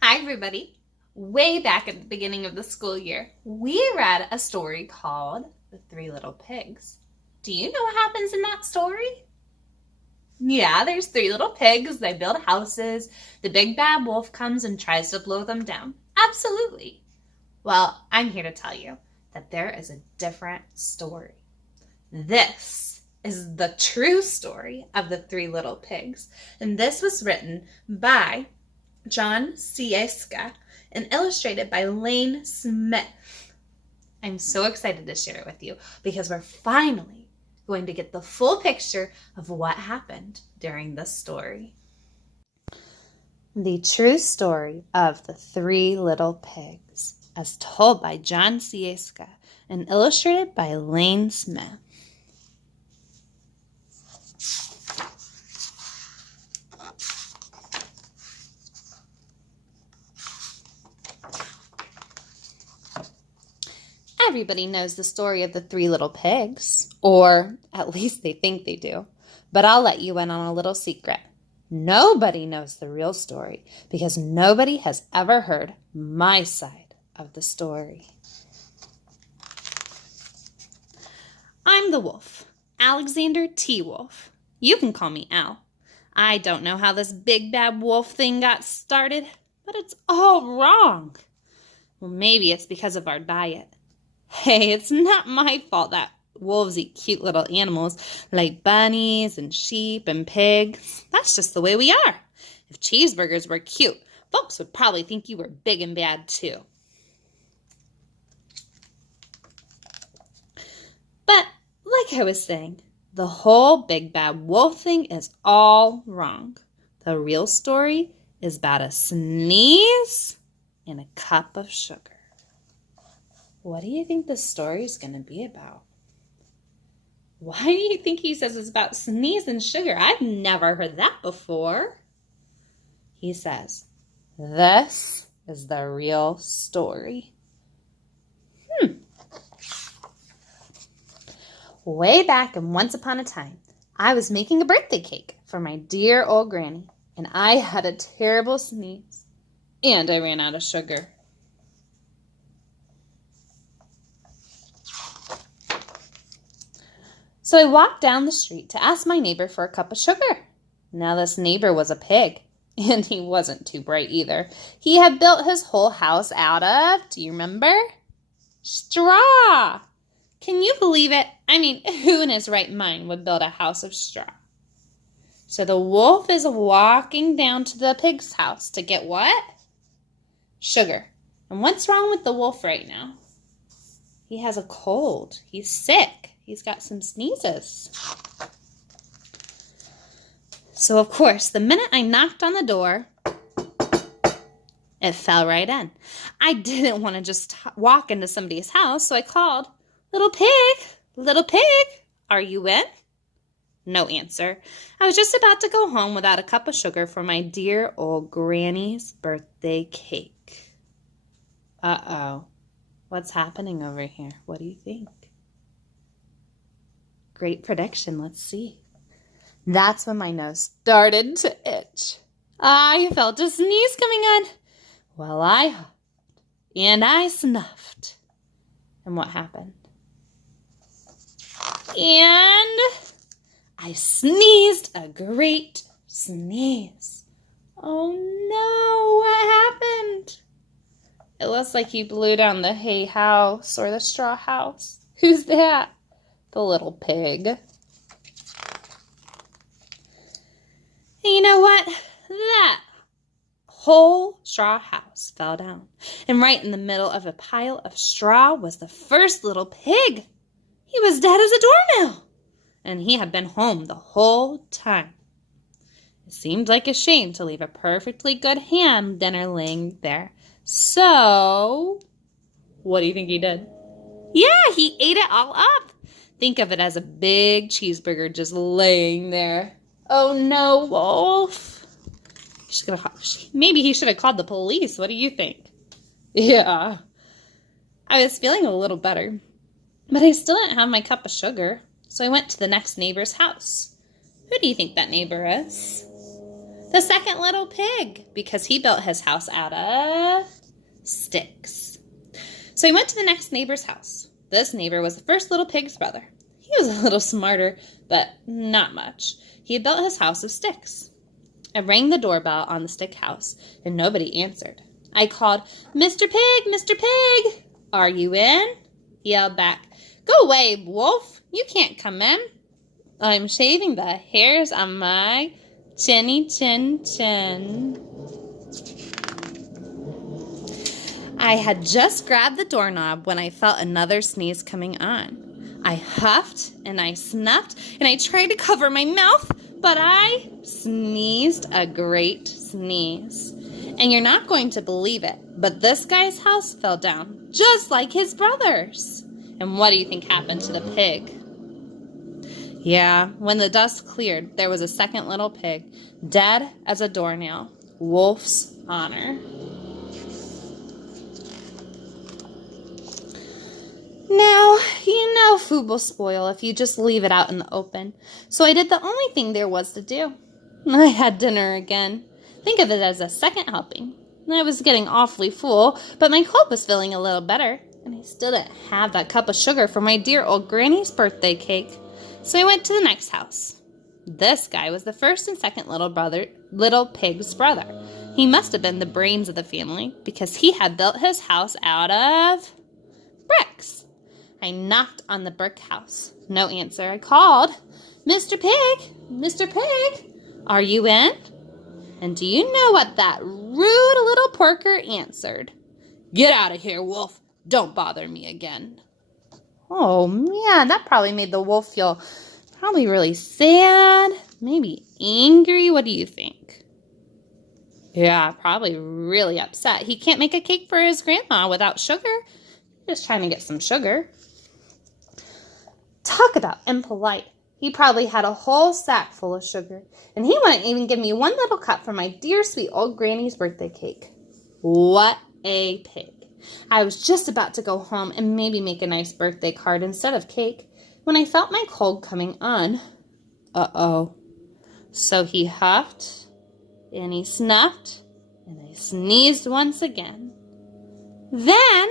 Hi, everybody. Way back at the beginning of the school year, we read a story called The Three Little Pigs. Do you know what happens in that story? Yeah, there's three little pigs. They build houses. The big bad wolf comes and tries to blow them down. Absolutely. Well, I'm here to tell you that there is a different story. This is the true story of the three little pigs. And this was written by Scieszka and illustrated by Lane Smith. I'm so excited to share it with you because we're finally going to get the full picture of what happened during this story. The true story of the three little pigs, as told by Scieszka and illustrated by Lane Smith. Everybody knows the story of the three little pigs, or at least they think they do. But I'll let you in on a little secret. Nobody knows the real story because nobody has ever heard my side of the story. I'm the wolf, Alexander T. Wolf. You can call me Al. I don't know how this big bad wolf thing got started, but it's all wrong. Well, maybe it's because of our diet. Hey, it's not my fault that wolves eat cute little animals like bunnies and sheep and pigs. That's just the way we are. If cheeseburgers were cute, folks would probably think you were big and bad too. But like I was saying, the whole big bad wolf thing is all wrong. The real story is about a sneeze and a cup of sugar. What do you think the story is going to be about? Why do you think he says it's about sneeze and sugar? I've never heard that before. He says, this is the real story. Way back and once upon a time, I was making a birthday cake for my dear old granny, and I had a terrible sneeze, and I ran out of sugar. So I walked down the street to ask my neighbor for a cup of sugar. Now this neighbor was a pig, and he wasn't too bright either. He had built his whole house out of, do you remember? Straw. Can you believe it? I mean, who in his right mind would build a house of straw? So the wolf is walking down to the pig's house to get what? Sugar. And what's wrong with the wolf right now? He has a cold. He's sick. He's got some sneezes. So, of course, the minute I knocked on the door, it fell right in. I didn't want to just walk into somebody's house, so I called, little pig, are you in? No answer. I was just about to go home without a cup of sugar for my dear old granny's birthday cake. Uh-oh. What's happening over here? What do you think? Great prediction. Let's see. That's when my nose started to itch. I felt a sneeze coming on. Well, I huffed and I snuffed. And what happened? And I sneezed a great sneeze. Oh no, what happened? It looks like you blew down the hay house or the straw house. Who's that? The little pig. And you know what? That whole straw house fell down. And right in the middle of a pile of straw was the first little pig. He was dead as a doornail. And he had been home the whole time. It seemed like a shame to leave a perfectly good ham dinner laying there. So, what do you think he did? Yeah, he ate it all up. Think of it as a big cheeseburger just laying there. Oh no, Wolf. Maybe he should have called the police. What do you think? Yeah. I was feeling a little better, but I still didn't have my cup of sugar, so I went to the next neighbor's house. Who do you think that neighbor is? The second little pig, because he built his house out of sticks. So he went to the next neighbor's house. This neighbor was the first little pig's brother. He was a little smarter, but not much. He had built his house of sticks. I rang the doorbell on the stick house, and nobody answered. I called, "Mr. Pig, Mr. Pig, are you in?" He yelled back, "Go away, wolf. You can't come in. I'm shaving the hairs on my chinny chin chin." I had just grabbed the doorknob when I felt another sneeze coming on. I huffed and I snuffed and I tried to cover my mouth, but I sneezed a great sneeze. And you're not going to believe it, but this guy's house fell down, just like his brother's. And what do you think happened to the pig? Yeah, when the dust cleared, there was a second little pig, dead as a doornail. Wolf's honor. Now, you know food will spoil if you just leave it out in the open. So I did the only thing there was to do. I had dinner again. Think of it as a second helping. I was getting awfully full, but my cold was feeling a little better, and I still didn't have that cup of sugar for my dear old granny's birthday cake. So I went to the next house. This guy was the first and second little pig's brother. He must have been the brains of the family because he had built his house out of bricks. I knocked on the brick house. No answer. I called, "Mr. Pig, Mr. Pig, are you in?" And do you know what that rude little porker answered? "Get out of here, wolf. Don't bother me again." Oh, man, that probably made the wolf feel probably really sad, maybe angry. What do you think? Yeah, probably really upset. He can't make a cake for his grandma without sugar. Just trying to get some sugar. Talk about impolite. He probably had a whole sack full of sugar, and he wouldn't even give me one little cup for my dear sweet old granny's birthday cake. What a pig. I was just about to go home and maybe make a nice birthday card instead of cake when I felt my cold coming on. Uh-oh. So he huffed, and he snuffed, and I sneezed once again. Then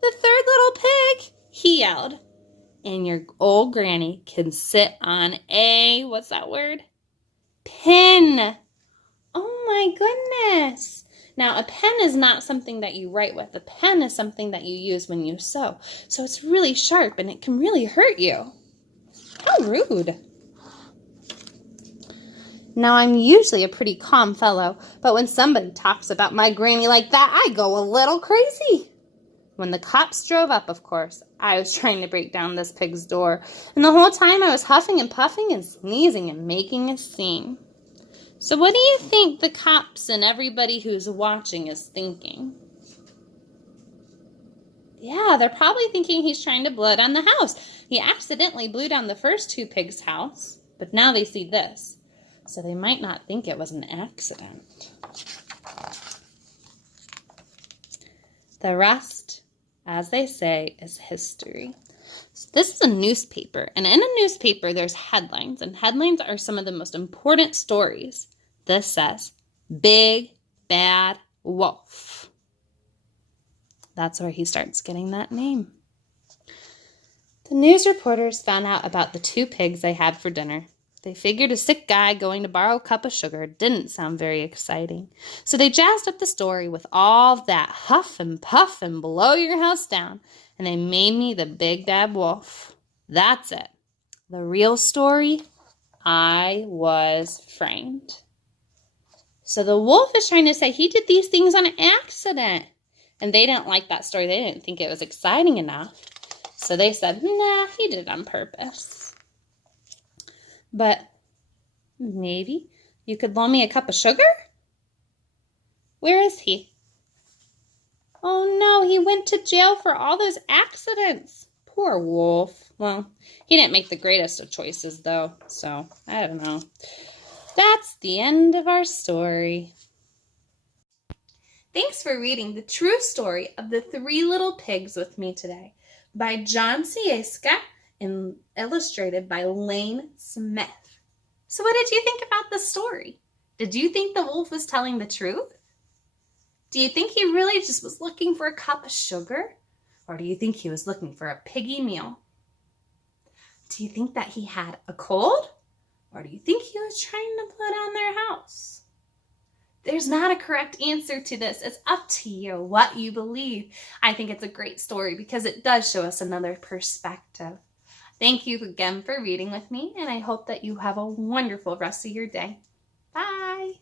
the third little pig, he yelled, "And your old granny can sit on a," what's that word? Pin. Oh my goodness. Now, a pen is not something that you write with. A pen is something that you use when you sew. So it's really sharp and it can really hurt you. How rude. Now, I'm usually a pretty calm fellow, but when somebody talks about my granny like that, I go a little crazy. When the cops drove up, of course, I was trying to break down this pig's door, and the whole time I was huffing and puffing and sneezing and making a scene. So what do you think the cops and everybody who's watching is thinking? Yeah, they're probably thinking he's trying to blow down the house. He accidentally blew down the first two pigs' house, but now they see this. So they might not think it was an accident. The rest, as they say, is history. So this is a newspaper, and in a newspaper there's headlines, and headlines are some of the most important stories. This says, "Big Bad Wolf." That's where he starts getting that name. The news reporters found out about the two pigs they had for dinner. They figured a sick guy going to borrow a cup of sugar didn't sound very exciting. So they jazzed up the story with all that huff and puff and blow your house down, and they made me the Big Bad Wolf. That's it. The real story, I was framed. So the wolf is trying to say he did these things on accident. And they didn't like that story. They didn't think it was exciting enough. So they said, "Nah, he did it on purpose." But maybe you could loan me a cup of sugar? Where is he? Oh no, he went to jail for all those accidents. Poor wolf. Well, he didn't make the greatest of choices though, so I don't know. That's the end of our story. Thanks for reading the true story of the Three Little Pigs with me today by John Scieszka and illustrated by Lane Smith. So what did you think about the story? Did you think the wolf was telling the truth? Do you think he really just was looking for a cup of sugar? Or do you think he was looking for a piggy meal? Do you think that he had a cold? Or do you think he was trying to put on their house? There's not a correct answer to this. It's up to you what you believe. I think it's a great story because it does show us another perspective. Thank you again for reading with me, and I hope that you have a wonderful rest of your day. Bye.